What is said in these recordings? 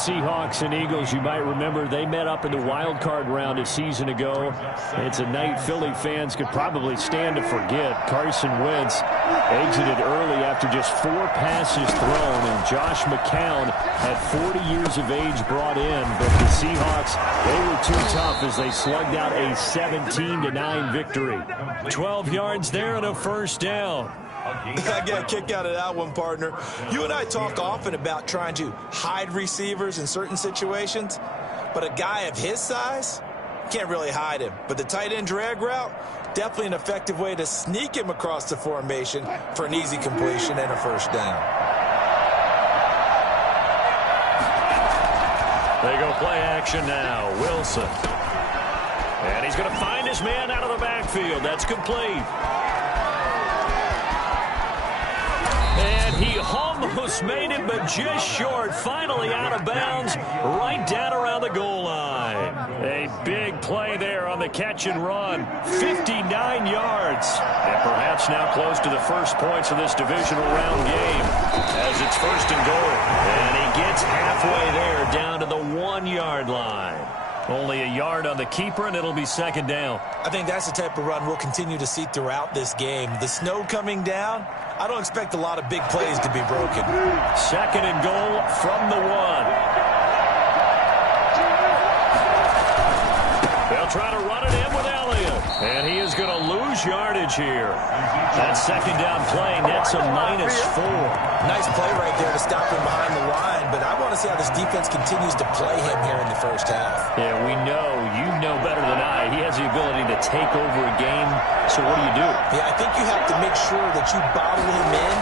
Seahawks and Eagles, you might remember, they met up in the wild card round a season ago. It's a night Philly fans could probably stand to forget. Carson Wentz exited early after just 4 passes thrown, and Josh McCown had 40 years of age brought in. But the Seahawks, they were too tough as they slugged out a 17-9 victory. 12 yards there and a first down. I get a kick out of that one, partner. You and I talk often about trying to hide receivers in certain situations, but a guy of his size, can't really hide him. But the tight end drag route, definitely an effective way to sneak him across the formation for an easy completion and a first down. They go play action now. Wilson. And he's going to find his man out of the backfield. That's complete. And he almost made it, but just short. Finally out of bounds, right down around the goal line. A big play there on the catch and run. 59 yards. And perhaps now close to the first points of this divisional round game as it's first and goal. And he gets halfway there down to the 1-yard line. Only a yard on the keeper, and it'll be second down. I think that's the type of run we'll continue to see throughout this game. The snow coming down, I don't expect a lot of big plays to be broken. Second and goal from the 1. They'll try to run it in with Elliott. And he is going to lose yardage here. That second down play nets a -4. Nice play right there to stop him behind the line, but I want to see how this defense continues to play him here in the first half. Yeah, we know, you know better than I, he has the ability to take over a game. So what do? Yeah, I think you have to make sure that you bottle him in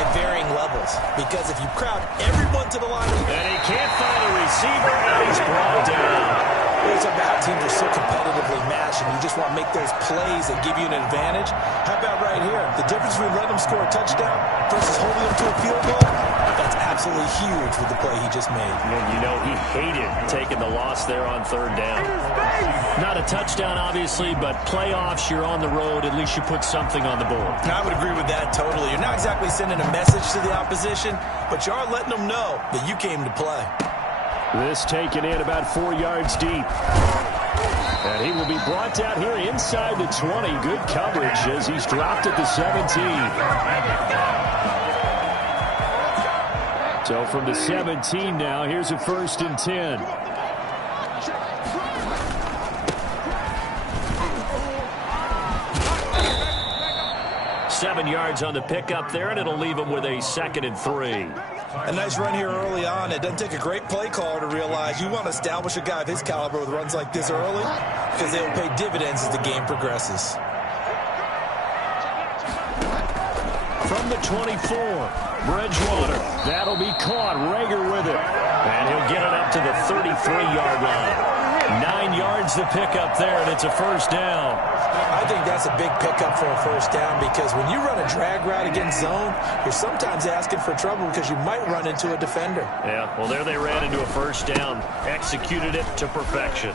at varying levels, because if you crowd everyone to the line, and he can't find a receiver, and he's brought down. There's about teams are so competitively matched, and you just want to make those plays that give you an advantage. How about right here? The difference between letting them score a touchdown versus holding them to a field goal, that's absolutely huge with the play he just made. And you know, he hated taking the loss there on third down. Not a touchdown, obviously, but playoffs, you're on the road. At least you put something on the board. I would agree with that totally. You're not exactly sending a message to the opposition, but you are letting them know that you came to play. This taken in about 4 yards deep. And he will be brought down here inside the 20. Good coverage as he's dropped at the 17. So from the 17 now, here's a 1st and 10. Seven yards on the pickup there, and it'll leave him with a 2nd and 3. A nice run here early on. It doesn't take a great play caller to realize you want to establish a guy of his caliber with runs like this early, because they will pay dividends as the game progresses. From the 24, Bridgewater. That'll be caught. Rager with it. And he'll get it up to the 33-yard line. 9 yards to pick up there, and it's a first down. I think that's a big pickup for a first down, because when you run a drag route against zone, you're sometimes asking for trouble because you might run into a defender. Yeah, well, there they ran into a first down. Executed it to perfection.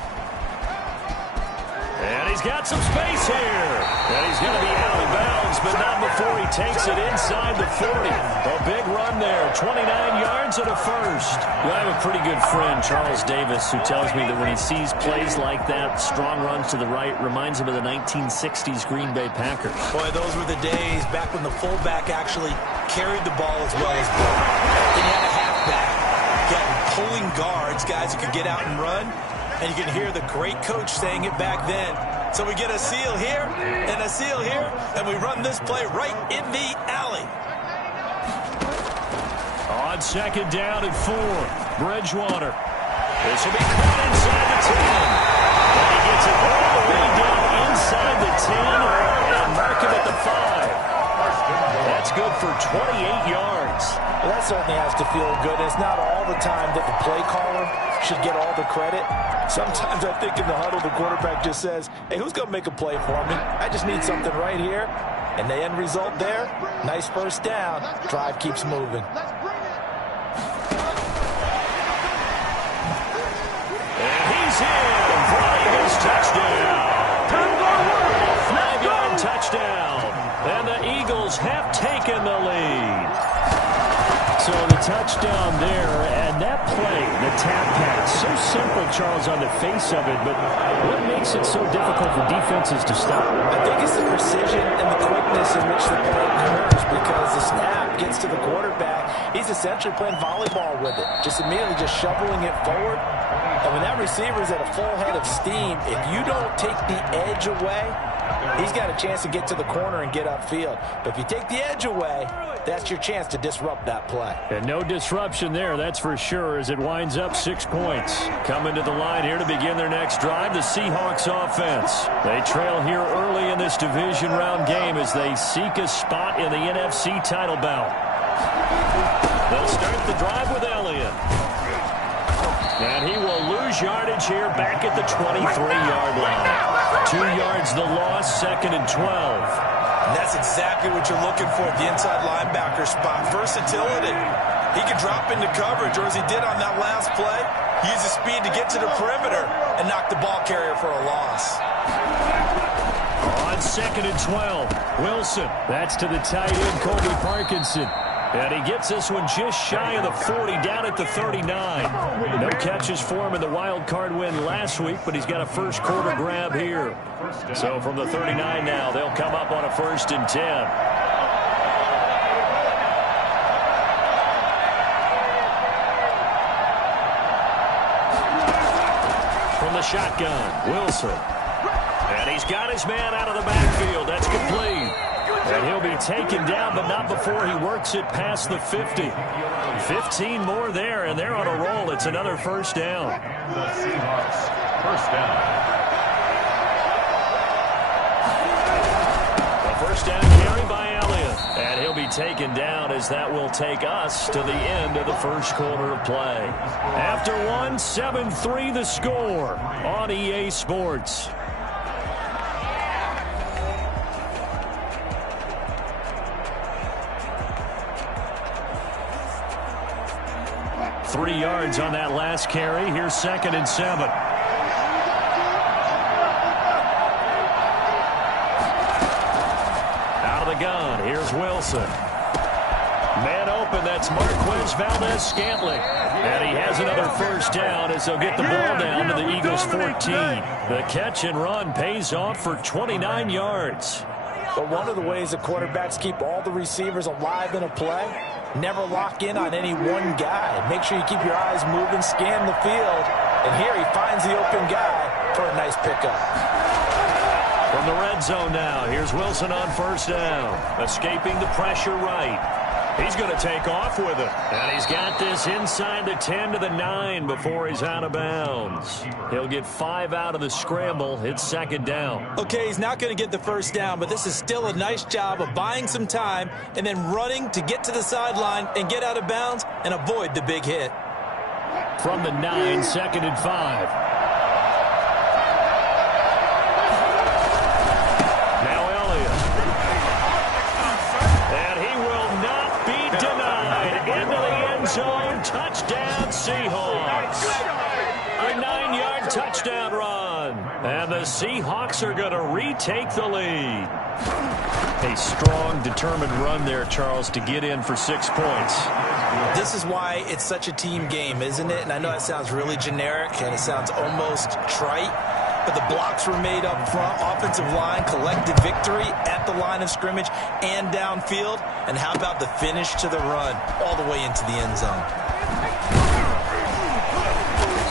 And he's got some space here. And he's going to be out of bounds, but not before he takes it inside the 40. A big run there, 29 yards and a first. Well, I have a pretty good friend, Charles Davis, who tells me that when he sees plays like that, strong runs to the right, reminds him of the 1960s Green Bay Packers. Boy, those were the days back when the fullback actually carried the ball as well as Bill. Then you had a halfback, getting pulling guards, guys who could get out and run. And you can hear the great coach saying it back then. So we get a seal here and a seal here, and we run this play right in the alley. On 2nd down and 4, Bridgewater. This will be caught inside the 10. And he gets it all the way down inside the 10 and mark him at the 5. That's good for 28 yards. Well, that certainly has to feel good. It's not all the time that the play caller should get all the credit. Sometimes I think in the huddle, the quarterback just says, hey, who's going to make a play for me? I just need something right here. And the end result there, nice first down. Drive keeps moving. And he's in for the Eagles touchdown. 5-yard touchdown. And the Eagles have taken the lead. So the touchdown there, and that that play, the tap pass, so simple, Charles, on the face of it, but what makes it so difficult for defenses to stop? I think it's the precision and the quickness in which the play occurs, because the snap gets to the quarterback. He's essentially playing volleyball with it, just immediately just shoveling it forward. And when that receiver's at a full head of steam, if you don't take the edge away, he's got a chance to get to the corner and get upfield. But if you take the edge away, that's your chance to disrupt that play. And no disruption there, that's for sure, as it winds up 6 points. Coming to the line here to begin their next drive, the Seahawks offense. They trail here early in this division round game as they seek a spot in the NFC title bout. They'll start the drive with Elliott. And he will lose yardage here back at the 23-yard line. 2 yards the loss, 2nd and 12. And that's exactly what you're looking for at the inside linebacker spot. Versatility. He can drop into coverage, or as he did on that last play, use his speed to get to the perimeter and knock the ball carrier for a loss. On 2nd and 12, Wilson. That's to the tight end, Colby Parkinson. And he gets this one just shy of the 40, down at the 39. No catches for him in the wild card win last week, but he's got a first quarter grab here. So from the 39 now, they'll come up on a 1st and 10. From the shotgun, Wilson. And he's got his man out of the backfield. That's complete. And he'll be taken down, but not before he works it past the 50. 15 more there, and they're on a roll. It's another first down. The Seahawks, first down. A first down carry by Elliott. And he'll be taken down as that will take us to the end of the first quarter of play. After one, 7-3 the score on EA Sports. Three yards on that last carry. Here's 2nd and 7. Out of the gun. Here's Wilson. Man open. That's Marquez Valdez-Scantling. And he has another first down as they'll get the ball down to the Eagles' 14. The catch and run pays off for 29 yards. But one of the ways the quarterbacks keep all the receivers alive in a play, never lock in on any one guy. Make sure you keep your eyes moving, scan the field. And here he finds the open guy for a nice pickup. From the red zone now, here's Wilson on first down. Escaping the pressure right. He's going to take off with it. And he's got this inside the 10 to the 9 before he's out of bounds. He'll get 5 out of the scramble. It's 2nd down. Okay, he's not going to get the first down, but this is still a nice job of buying some time and then running to get to the sideline and get out of bounds and avoid the big hit. From the 9, 2nd and 5. Now Elliott. And he will not be denied. Into the end zone. Touchdown, Seahawks. A 9-yard touchdown run. And the Seahawks are going to retake the lead. A strong, determined run there, Charles, to get in for 6 points. This is why it's such a team game, isn't it? And I know that sounds really generic and it sounds almost trite, but the blocks were made up front. Offensive line collected victory at the line of scrimmage and downfield. And how about the finish to the run all the way into the end zone?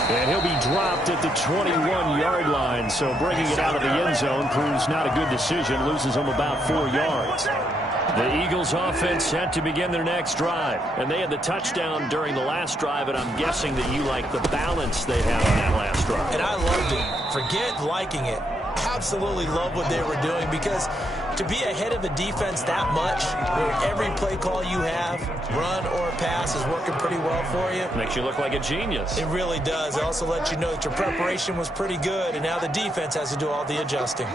And he'll be dropped at the 21-yard line, so bringing it out of the end zone proves not a good decision, loses him about 4 yards. The Eagles offense set to begin their next drive, and they had the touchdown during the last drive, and I'm guessing that you like the balance they had on that last drive. And I loved it. Forget liking it. Absolutely love what they were doing, because to be ahead of a defense that much, where every play call you have, run or pass, is working pretty well for you. Makes you look like a genius. It really does. It also lets you know that your preparation was pretty good, and now the defense has to do all the adjusting.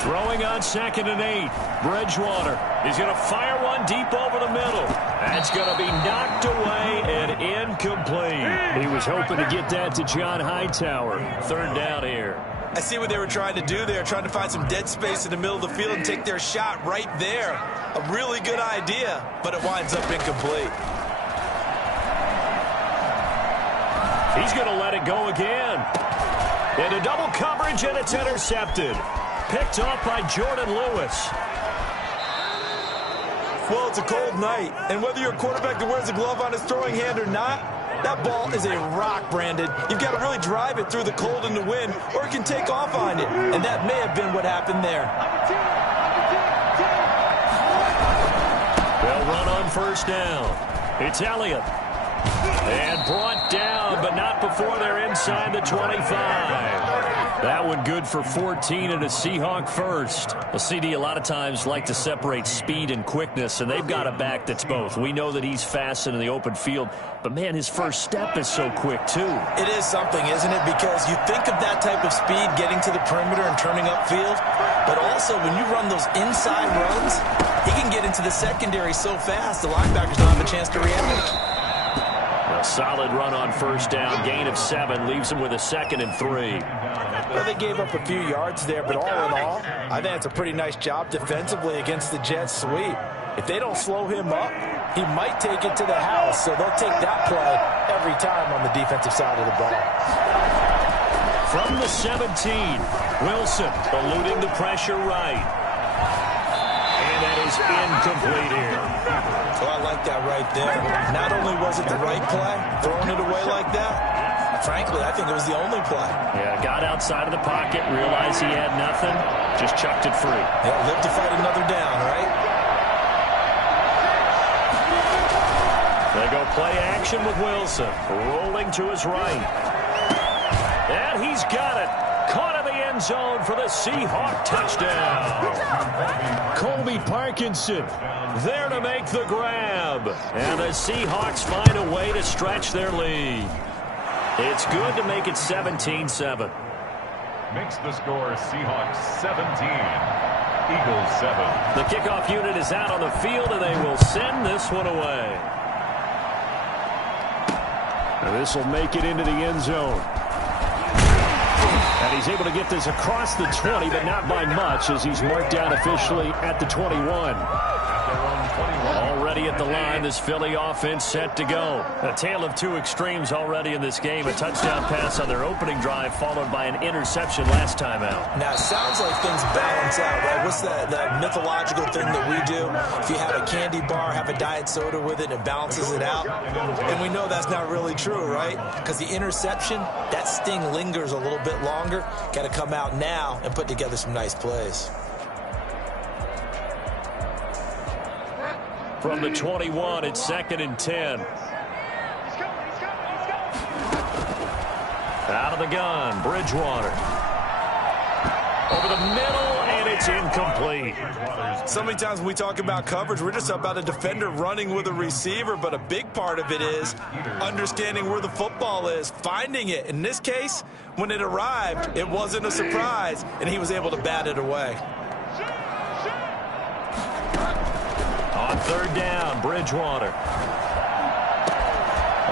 Throwing on 2nd and 8. Bridgewater. He's going to fire one deep over the middle. That's going to be knocked away and incomplete. He was hoping to get that to John Hightower. 3rd down here. I see what they were trying to do there, trying to find some dead space in the middle of the field and take their shot right there. A really good idea, but it winds up incomplete. He's going to let it go again. Into double coverage, and it's intercepted. Picked off by Jordan Lewis. Well, it's a cold night, and whether you're a quarterback that wears a glove on his throwing hand or not, that ball is a rock, Brandon. You've got to really drive it through the cold and the wind, or it can take off on you, and that may have been what happened there. They'll run on first down. It's Elliott. And brought down, but not before they're inside the 25. That one good for 14 and a Seahawk first. A CD a lot of times like to separate speed and quickness, and they've got a back that's both. We know that he's fast in the open field, but, man, his first step is so quick, too. It is something, isn't it? Because you think of that type of speed getting to the perimeter and turning upfield, but also when you run those inside runs, he can get into the secondary so fast the linebackers don't have a chance to react. A solid run on first down. Gain of 7 leaves him with a 2nd and 3. Well, they gave up a few yards there, but all in all, I think it's a pretty nice job defensively against the Jets sweep. If they don't slow him up, he might take it to the house, so they'll take that play every time on the defensive side of the ball. From the 17, Wilson eluding the pressure right. And that is incomplete here. Oh, I like that right there. Not only was it the right play, throwing it away like that, frankly, I think it was the only play. Yeah, got outside of the pocket, realized he had nothing, just chucked it free. Yeah, live to fight another down, right? They go play action with Wilson, rolling to his right. And he's got it. Caught in the end zone for the Seahawk touchdown. Colby Parkinson there to make the grab. And the Seahawks find a way to stretch their lead. It's good to make it 17-7. Makes the score Seahawks 17, Eagles 7. The kickoff unit is out on the field, and they will send this one away. And this will make it into the end zone. And he's able to get this across the 20, but not by much, as he's marked down officially at the 21. Already at the line, this Philly offense set to go. A tale of two extremes already in this game. A touchdown pass on their opening drive, followed by an interception last time out. Now, it sounds like things balance out, right? What's that mythological thing that we do? If you have a candy bar, have a diet soda with it, and it balances it out. And we know that's not really true, right? Because the interception, that sting lingers a little bit longer. Got to come out now and put together some nice plays. From the 21, it's 2nd and 10. Out of the gun, Bridgewater. Over the middle, and it's incomplete. So many times when we talk about coverage, we're just about a defender running with a receiver, but a big part of it is understanding where the football is, finding it. In this case, when it arrived, it wasn't a surprise, and he was able to bat it away. On third down, Bridgewater.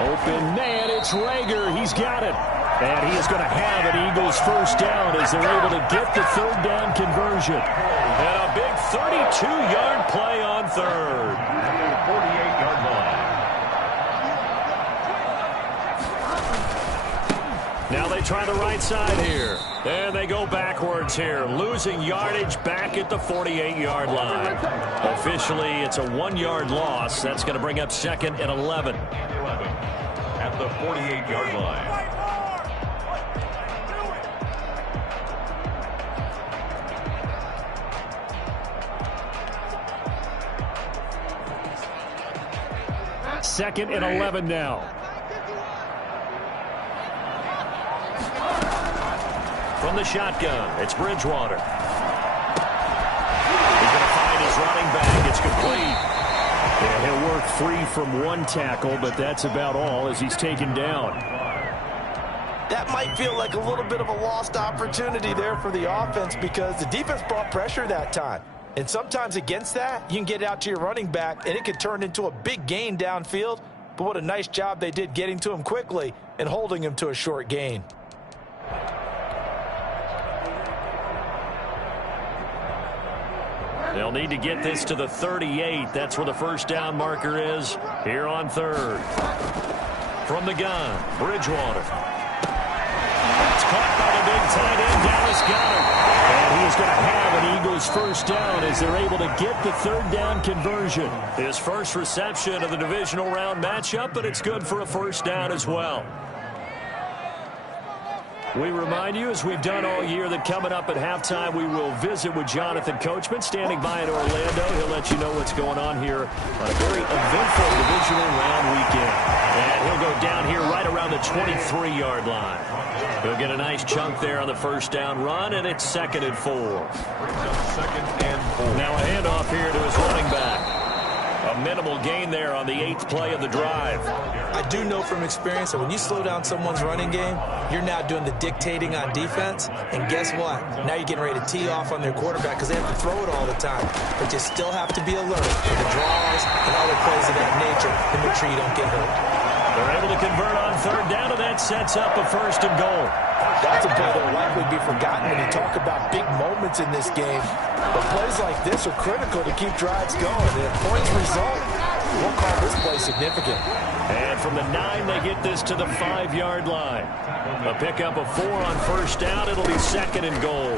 Open man, it's Rager. He's got it. And he is going to have an Eagles first down as they're able to get the third down conversion. And a big 32-yard play on third. 48-yard line. Now they try the right side here. And they go backwards here, losing yardage back at the 48-yard line. Officially, it's a 1-yard loss. That's going to bring up 2nd and 11. At the 48-yard line. Second and 11 now. From the shotgun, it's Bridgewater. He's going to find his running back. It's complete. And he'll work free from one tackle, but that's about all as he's taken down. That might feel like a little bit of a lost opportunity there for the offense because the defense brought pressure that time. And sometimes against that, you can get out to your running back, and it could turn into a big gain downfield. But what a nice job they did getting to him quickly and holding him to a short gain. They'll need to get this to the 38. That's where the first down marker is here on third. From the gun, Bridgewater. It's caught by the big tight end, Dallas Goedert. And he's going to have an Eagles first down as they're able to get the third down conversion. His first reception of the divisional round matchup, but it's good for a first down as well. We remind you, as we've done all year, that coming up at halftime, we will visit with Jonathan Coachman, standing by in Orlando. He'll let you know what's going on here on a very eventful divisional round weekend. And he'll go down here right around the 23-yard line. He'll get a nice chunk there on the first down run, and it's 2nd and 4. Now a handoff here to his running back. A minimal gain there on the 8th play of the drive. I do know from experience that when you slow down someone's running game, you're now doing the dictating on defense. And guess what? Now you're getting ready to tee off on their quarterback because they have to throw it all the time. But you still have to be alert for the draws and other plays of that nature to make sure you don't get hurt. They're able to convert on third down, and that sets up a 1st and goal. That's a play that will likely be forgotten when you talk about big moments in this game. But plays like this are critical to keep drives going. And if points result, we'll call this play significant. And from the 9, they get this to the 5-yard line. A pickup of 4 on first down. It'll be 2nd and goal.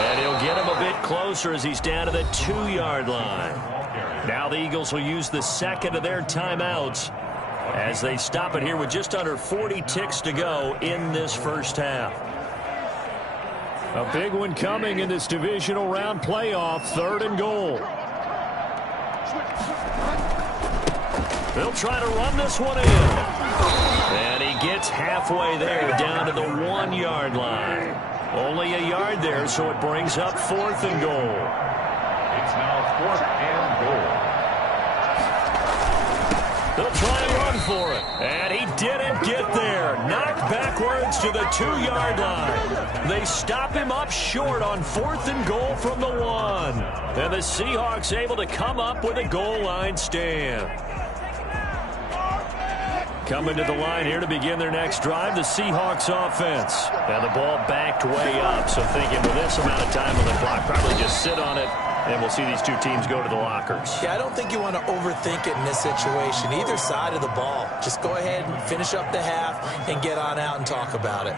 And he'll get him a bit closer as he's down to the 2-yard line. Now the Eagles will use the 2nd of their timeouts as they stop it here with just under 40 ticks to go in this first half. A big one coming in this divisional round playoff, 3rd and goal. They'll try to run this one in. And he gets halfway there, down to the 1-yard line. Only a yard there, so it brings up 4th and goal. It's now 4th and goal. They'll try and run for it. And he didn't get there. Knocked backwards to the 2-yard line. They stop him up short on 4th and goal from the 1. And the Seahawks able to come up with a goal line stand. Coming to the line here to begin their next drive, the Seahawks offense. And the ball backed way up, so thinking with this amount of time on the clock, probably just sit on it, and we'll see these two teams go to the lockers. Yeah, I don't think you want to overthink it in this situation. Either side of the ball. Just go ahead and finish up the half and get on out and talk about it.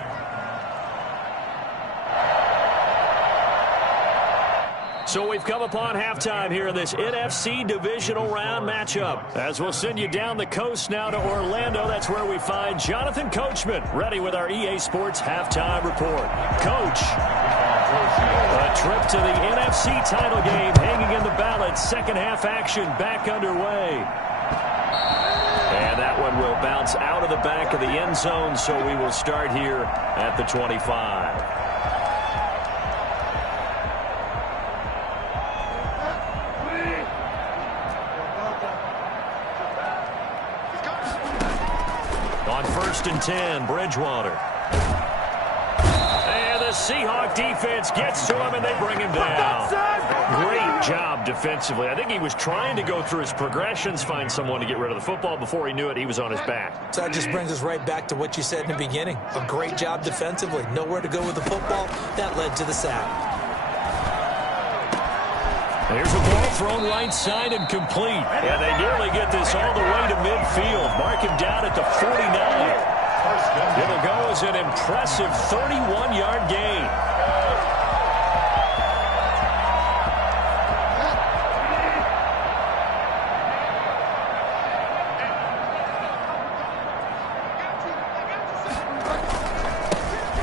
So we've come upon halftime here in this NFC divisional round matchup. As we'll send you down the coast now to Orlando, that's where we find Jonathan Coachman, ready with our EA Sports halftime report. Coach, a trip to the NFC title game hanging in the balance. Second half action back underway. And that one will bounce out of the back of the end zone, so we will start here at the 25. On 1st and 10, Bridgewater. And the Seahawk defense gets to him, and they bring him down. Great job defensively. I think he was trying to go through his progressions, find someone to get rid of the football. Before he knew it, he was on his back. So that just brings us right back to what you said in the beginning. A great job defensively. Nowhere to go with the football. That led to the sack. There's a ball thrown right side and complete. And they nearly get this all the way to midfield. Mark him down at the 49. It'll go as an impressive 31-yard gain.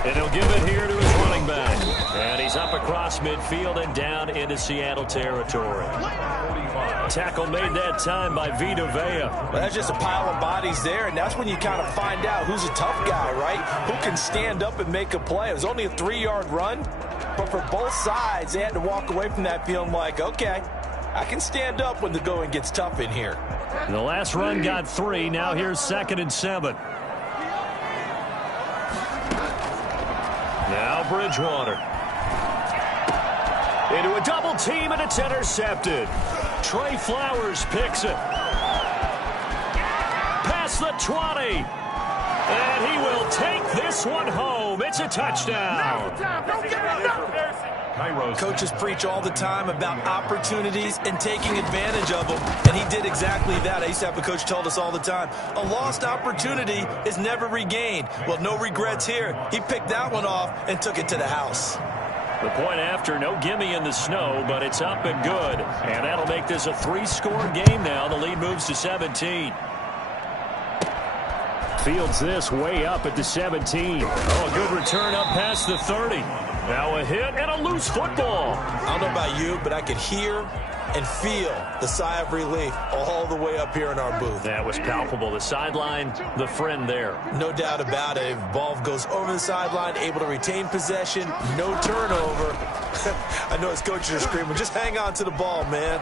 And he'll give it here to his running back. And he's up across midfield and down into Seattle territory. Tackle made that time by Vita Vea. Well, that's just a pile of bodies there, and that's when you kind of find out who's a tough guy, right? Who can stand up and make a play. It was only a 3-yard run, but for both sides, they had to walk away from that feeling like, okay, I can stand up when the going gets tough in here. The last run got 3. Now here's 2nd and 7. Now Bridgewater. Into a double team, and it's intercepted. Trey Flowers picks it. Past the 20. And he will take this one home. It's a touchdown. Coaches preach all the time about opportunities and taking advantage of them, and he did exactly that. I used to have a coach tell us all the time, a lost opportunity is never regained. Well, no regrets here. He picked that one off and took it to the house. The point after, no gimme in the snow, but it's up and good. And that'll make this a 3-score game now. The lead moves to 17. Fields this way up at the 17. Oh, a good return up past the 30. Now a hit and a loose football. I don't know about you, but I could hear and feel the sigh of relief all the way up here in our booth. That was palpable. The sideline, the friend there. No doubt about it. Ball goes over the sideline, able to retain possession, no turnover. I know his coaches are screaming, just hang on to the ball, man.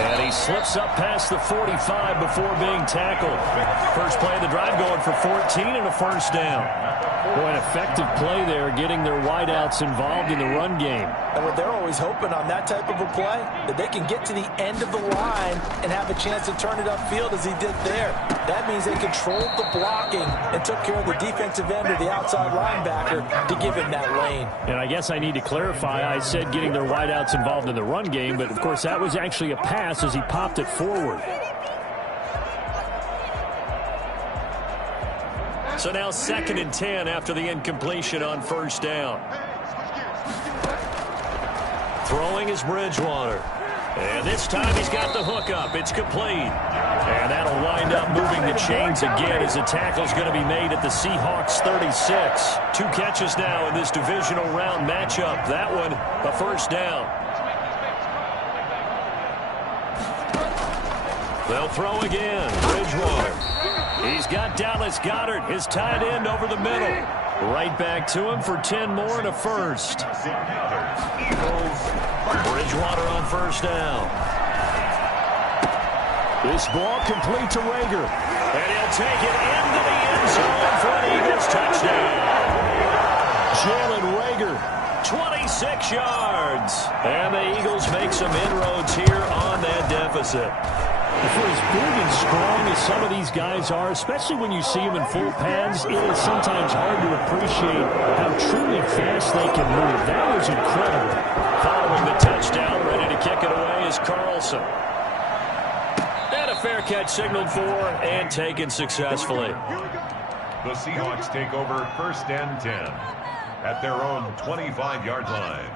And he slips up past the 45 before being tackled. First play of the drive going for 14 and a first down. Boy, an effective play there, getting their wideouts involved in the run game. And what they're always hoping on that type of a play, that they can get to the end of the line and have a chance to turn it upfield as he did there. That means they controlled the blocking and took care of the defensive end or the outside linebacker to give him that lane. And I guess I need to clarify, I said getting their wideouts involved in the run game, but of course that was actually a pass as he popped it forward. So now 2nd and 10 after the incompletion on first down. Throwing is Bridgewater. And this time he's got the hook up. It's complete. And that'll wind up moving the chains again as the tackle's going to be made at the Seahawks 36. 2 catches now in this divisional round matchup. That one, a first down. They'll throw again. Bridgewater. He's got Dallas Goedert, his tight end, over the middle. Right back to him for 10 more and a first. Bridgewater on first down. This ball complete to Reagor. And he'll take it into the end zone for an Eagles touchdown. Jalen Reagor, 26 yards. And the Eagles make some inroads here on that deficit. For as big and strong as some of these guys are, especially when you see them in full pads, it is sometimes hard to appreciate how truly fast they can move. That was incredible. Following the touchdown, ready to kick it away is Carlson. And a fair catch signaled for and taken successfully. The Seahawks take over 1st and 10 at their own 25-yard line.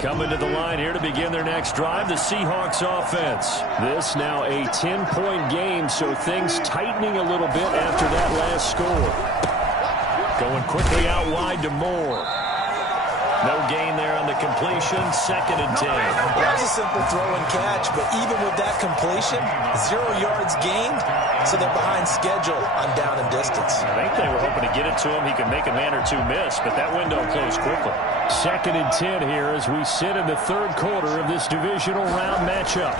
Coming to the line here to begin their next drive, the Seahawks offense. This now a 10-point game, so things tightening a little bit after that last score. Going quickly out wide to Moore. No gain there on the completion, 2nd and 10. That was a simple throw and catch, but even with that completion, 0 yards gained, so they're behind schedule on down and distance. I think they were hoping to get it to him. He could make a man or two miss, but that window closed quickly. 2nd and 10 here as we sit in the 3rd quarter of this divisional round matchup.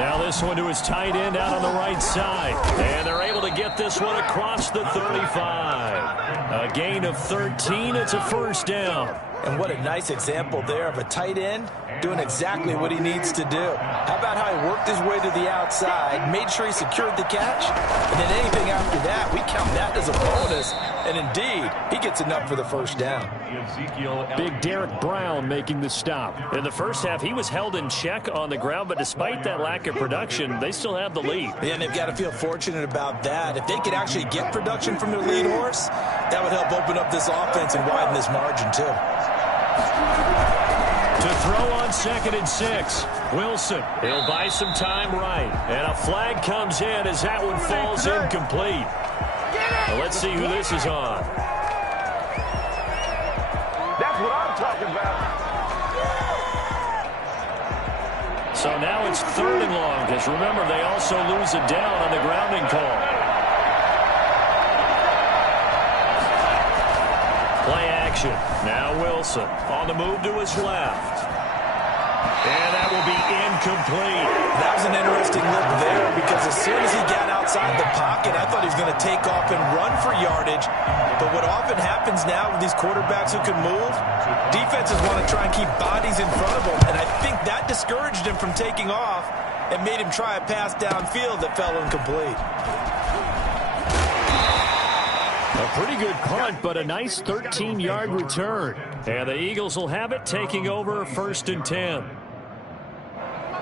Now this one to his tight end out on the right side. And they're able to get this one across the 35. A gain of 13. It's a first down. And what a nice example there of a tight end doing exactly what he needs to do. How about how he worked his way to the outside, made sure he secured the catch, and then anything after that, we count that as a bonus. And indeed, he gets enough for the first down. Big Derek Brown making the stop. In the first half, he was held in check on the ground, but despite that lack of production, they still have the lead. Yeah, and they've got to feel fortunate about that. If they could actually get production from their lead horse, that would help open up this offense and widen this margin too. To throw on 2nd and 6. Wilson, he'll buy some time right. And a flag comes in as that one falls incomplete. Well, let's see who this is on. That's what I'm talking about. So now it's 3rd and long, because remember, they also lose it down on the grounding call. Play action. Now Wilson on the move to his left. And that will be incomplete. That was an interesting look there because as soon as he got outside the pocket, I thought he was going to take off and run for yardage. But what often happens now with these quarterbacks who can move, defenses want to try and keep bodies in front of them. And I think that discouraged him from taking off. and made him try a pass downfield that fell incomplete. A pretty good punt, but a nice 13-yard return. And the Eagles will have it, taking over 1st and 10.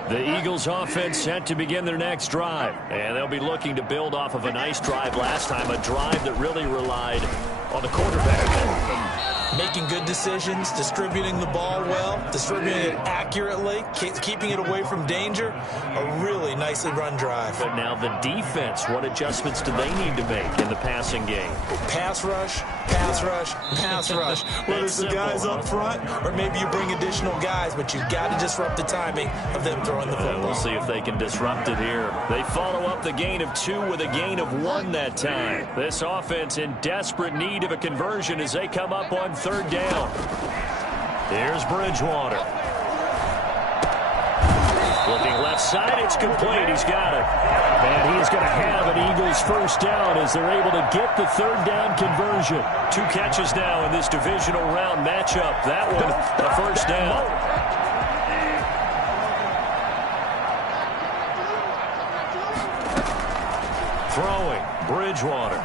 The Eagles offense set to begin their next drive. And they'll be looking to build off of a nice drive last time, a drive that really relied on the quarterback. Making good decisions, distributing the ball well, distributing it accurately, keeping it away from danger. A really nicely run drive. But now the defense, what adjustments do they need to make in the passing game? Pass rush, pass rush, pass rush. Whether it's the guys up front or maybe you bring additional guys, but you've got to disrupt the timing of them throwing the football. We'll see if they can disrupt it here. They follow up the gain of 2 with a gain of 1 that time. This offense in desperate need of a conversion as they come up on 3rd down. Here's Bridgewater. Looking left side, it's complete. He's got it. And he's going to have an Eagles 1st down as they're able to get the 3rd down conversion. 2 catches now in this divisional round matchup. That one, a 1st down. Throwing, Bridgewater.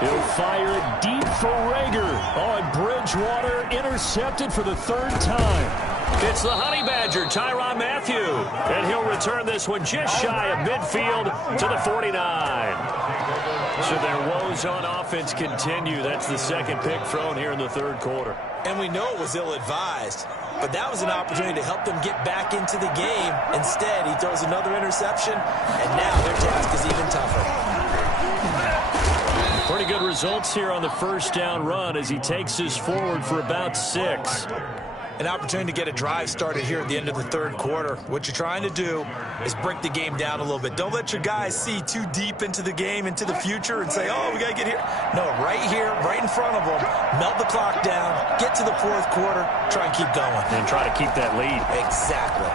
He'll fire it deep for Rager. On Bridgewater, intercepted for the 3rd time. It's the Honey Badger, Tyrann Mathieu. And he'll return this one just shy of midfield to the 49. So their woes on offense continue. That's the 2nd pick thrown here in the 3rd quarter. And we know it was ill-advised, but that was an opportunity to help them get back into the game. Instead, he throws another interception, and now their task is even tougher. Pretty good results here on the 1st down run as he takes us forward for about 6. An opportunity to get a drive started here at the end of the 3rd quarter. What you're trying to do is break the game down a little bit. Don't let your guys see too deep into the game, into the future, and say, oh, we got to get here. No, right here, right in front of them. Melt the clock down, get to the 4th quarter, try and keep going. And try to keep that lead. Exactly.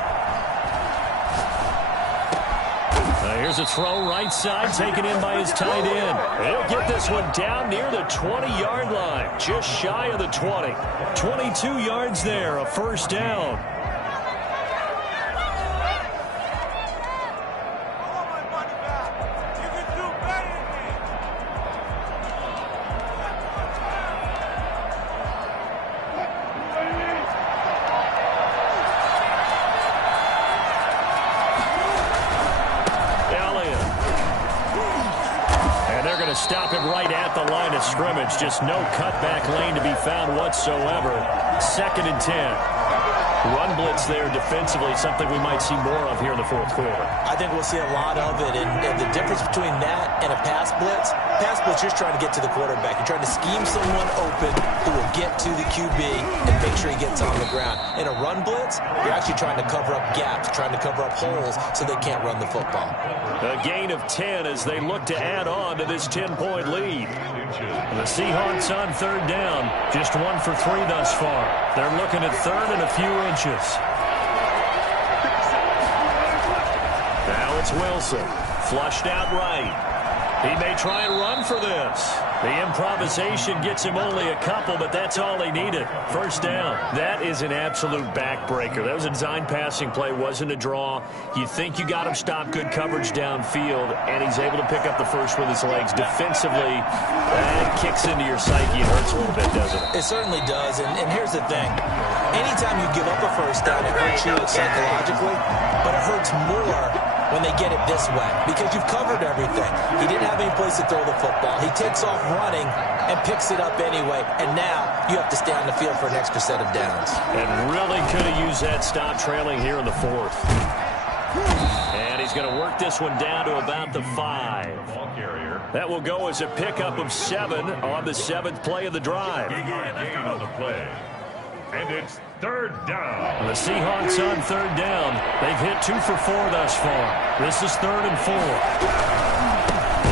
Here's a throw right side, taken in by his tight end. He'll get this one down near the 20-yard line, just shy of the 20. 22 yards there, a 1st down. Stop him right at the line of scrimmage. Just no cutback lane to be found whatsoever. 2nd and 10. Run blitz there defensively, something we might see more of here in the 4th quarter. I think we'll see a lot of it, and the difference between that and a pass blitz, you're just trying to get to the quarterback. You're trying to scheme someone open who will get to the QB and make sure he gets on the ground. In a run blitz, you're actually trying to cover up gaps, trying to cover up holes so they can't run the football. A gain of 10 as they look to add on to this 10-point lead. The Seahawks on 3rd down, just 1 for 3 thus far. They're looking at 3rd and a few inches. Now it's Wilson, flushed out right. He may try and run for this. The improvisation gets him only a couple, but that's all he needed. 1st down. That is an absolute backbreaker. That was a design passing play, wasn't a draw. You think you got him stopped, good coverage downfield, and he's able to pick up the first with his legs. Defensively, that kicks into your psyche. It hurts a little bit, doesn't it? It certainly does, and here's the thing. Anytime you give up a 1st down, it hurts you psychologically, but it hurts more when they get it this way because you've covered everything. He didn't have any place to throw the football. He takes off running and picks it up anyway, and now you have to stay on the field for an extra set of downs. And really could have used that stop trailing here in the 4th. And he's going to work this one down to about the 5. That will go as a pickup of 7 on the 7th play of the drive. Gain on the play. And it's 3rd down. The Seahawks on 3rd down. They've hit 2 for 4 thus far. This is 3rd and 4.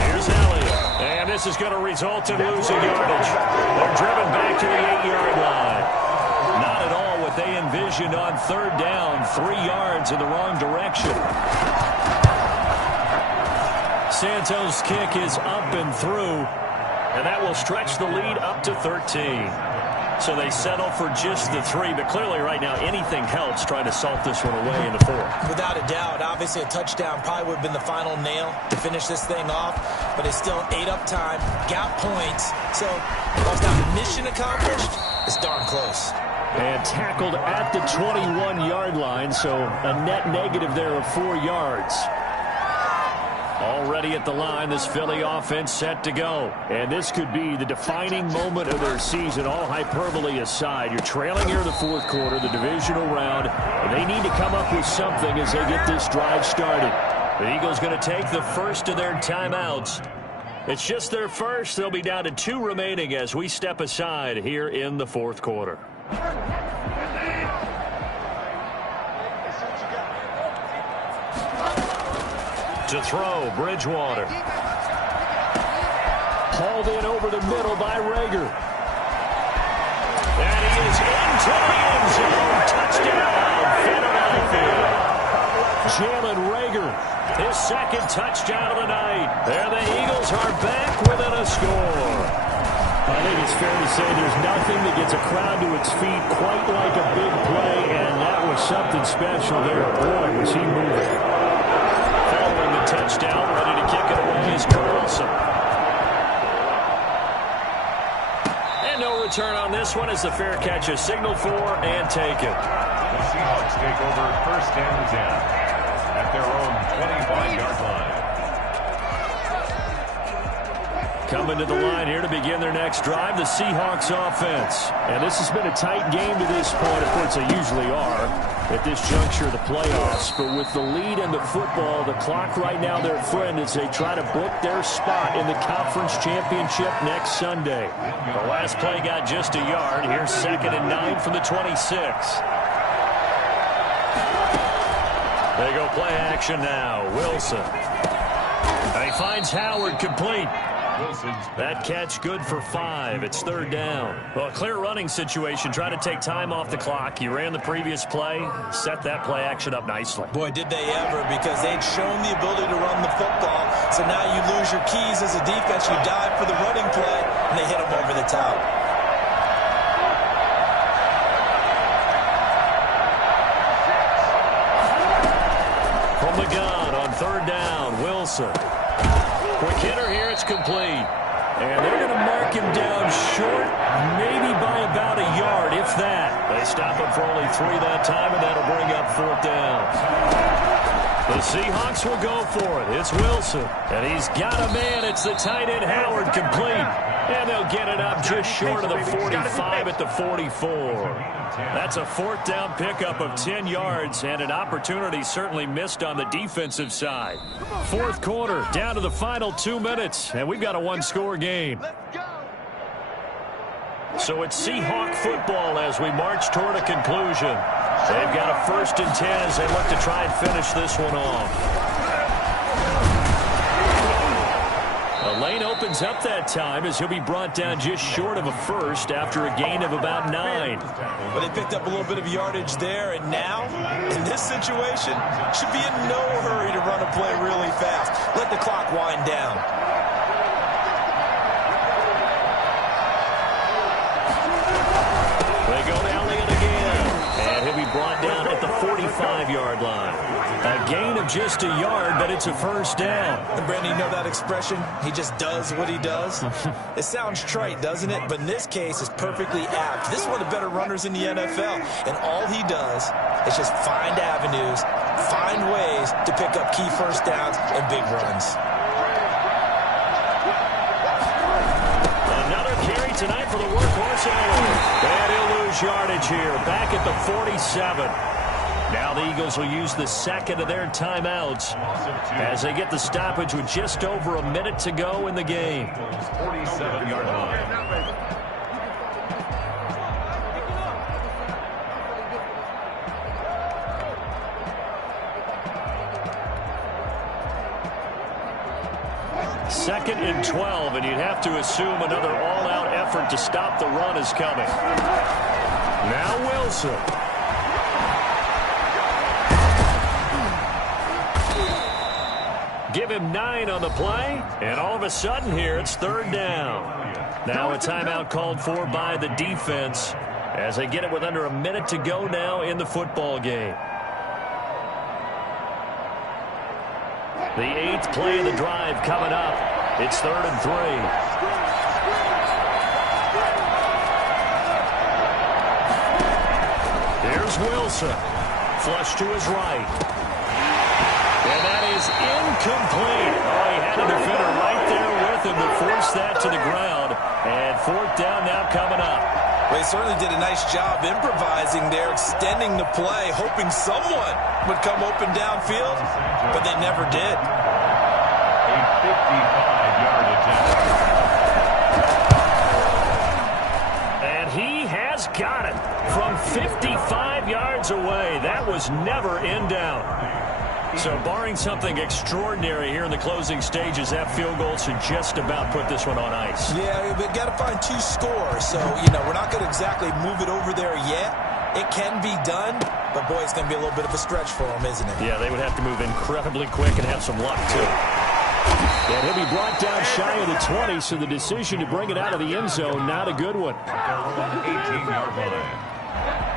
Here's Elliott. And this is going to result in losing yardage. They're driven back to the 8-yard line. Not at all what they envisioned on 3rd down. 3 yards in the wrong direction. Santos' kick is up and through. And that will stretch the lead up to 13. So they settle for just the 3, but clearly right now anything helps trying to salt this one away in the 4th. Without a doubt, obviously a touchdown probably would have been the final nail to finish this thing off, but it's still ate up time, got points. So while it's not mission accomplished, it's darn close. And tackled at the 21-yard line, so a net negative there of 4 yards. Already at the line, this Philly offense set to go. And this could be the defining moment of their season, all hyperbole aside. You're trailing here in the 4th quarter, the divisional round, and they need to come up with something as they get this drive started. The Eagles going to take the first of their timeouts. It's just their first. They'll be down to 2 remaining as we step aside here in the 4th quarter. To throw, Bridgewater. Hauled in over the middle by Reagor. And he is into the end zone. Touchdown, Philadelphia. Jalen Reagor, his 2nd touchdown of the night. And the Eagles are back within a score. I think it's fair to say there's nothing that gets a crowd to its feet quite like a big play, and that was something special there. Boy, was he moving. Touchdown, ready to kick it away is Carlson. And no return on this one as the fair catch is signaled for and taken. The Seahawks take over 1st and 10 at their own 25-yard line. Coming to the line here to begin their next drive, the Seahawks offense. And this has been a tight game to this point. Of course, they usually are at this juncture of the playoffs. But with the lead in the football, the clock right now their friend as they try to book their spot in the conference championship next Sunday. The last play got just a yard. Here's 2nd and 9 from the 26. They go play action now. Wilson. And he finds Howard complete. That catch good for 5. It's 3rd down. Well, a clear running situation. Try to take time off the clock. You ran the previous play. Set that play action up nicely. Boy, did they ever, because they'd shown the ability to run the football. So now you lose your keys as a defense. You dive for the running play, and they hit them over the top. From the gun on 3rd down, Wilson. Quick hitter here, it's complete. And they're going to mark him down short, maybe by about a yard, if that. They stop him for only 3 that time, and that'll bring up 4th down. The Seahawks will go for it. It's Wilson, and he's got a man. It's the tight end, Howard, complete. And they'll get it up just short of the 45 at the 44. That's a 4th down pickup of 10 yards, and an opportunity certainly missed on the defensive side. 4th quarter, down to the final 2 minutes, and we've got a 1-score game. So it's Seahawk football as we march toward a conclusion. They've got a 1st and 10 as they look to try and finish this one off. The lane opens up that time as he'll be brought down just short of a 1st after a gain of about 9. But they picked up a little bit of yardage there, and now, in this situation, should be in no hurry to run a play really fast. Let the clock wind down. They go to Elliott again, and he'll be brought down at the 45-yard line. A gain of just a yard, but it's a 1st down. And Brandon, you know that expression? He just does what he does. It sounds trite, doesn't it? But in this case, it's perfectly apt. This is one of the better runners in the NFL, and all he does is just find avenues, find ways to pick up key 1st downs and big runs. Another carry tonight for the workhorse Elliott. And he'll lose yardage here, back at the 47. Now the Eagles will use the 2nd of their timeouts as they get the stoppage with just over a minute to go in the game. 47-yard line. Second and 12, and you'd have to assume another all-out effort to stop the run is coming. Now Wilson. Give him 9 on the play, and all of a sudden here it's 3rd down. Now a timeout called for by the defense as they get it with under a minute to go now in the football game. The 8th play of the drive coming up. It's 3rd and 3. Here's Wilson. Flush to his right. And that is incomplete. Oh, he had a defender right there with him to force that to the ground. And 4th down now coming up. Well, he certainly did a nice job improvising there, extending the play, hoping someone would come open downfield, but they never did. A 55-yard attempt. And he has got it from 55 yards away. That was never in doubt. So barring something extraordinary here in the closing stages, that field goal should just about put this one on ice. Yeah, we've got to find 2 scores. So, we're not going to exactly move it over there yet. It can be done, but, boy, it's going to be a little bit of a stretch for them, isn't it? Yeah, they would have to move incredibly quick and have some luck, too. And he'll be brought down shy of the 20, so the decision to bring it out of the end zone, not a good one. 18-yard line.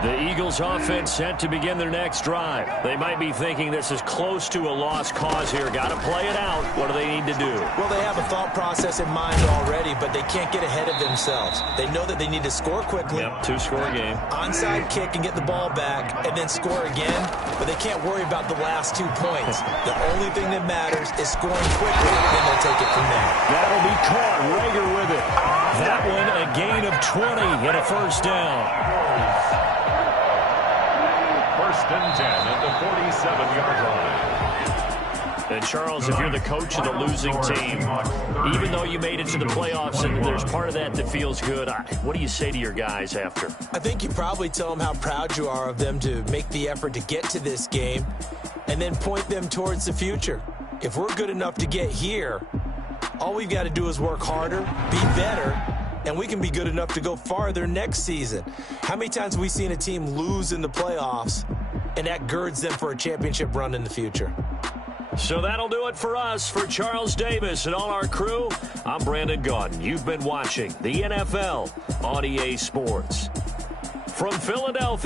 The Eagles offense set to begin their next drive. They might be thinking this is close to a lost cause here. Got to play it out. What do they need to do? Well, they have a thought process in mind already, but they can't get ahead of themselves. They know that they need to score quickly. Yep, 2-score game. Onside kick and get the ball back and then score again, but they can't worry about the last 2 points. The only thing that matters is scoring quickly, and they'll take it from there. That'll be caught. Rager with it. That one a gain of 20 and a 1st down. 1st and 10 at the 47-yard line. And, Charles, if you're the coach of the losing team, even though you made it to the playoffs and there's part of that that feels good, what do you say to your guys after? I think you probably tell them how proud you are of them to make the effort to get to this game and then point them towards the future. If we're good enough to get here, all we've got to do is work harder, be better, and we can be good enough to go farther next season. How many times have we seen a team lose in the playoffs, and that girds them for a championship run in the future? So that'll do it for us. For Charles Davis and all our crew, I'm Brandon Gaudin. You've been watching the NFL on EA Sports. From Philadelphia.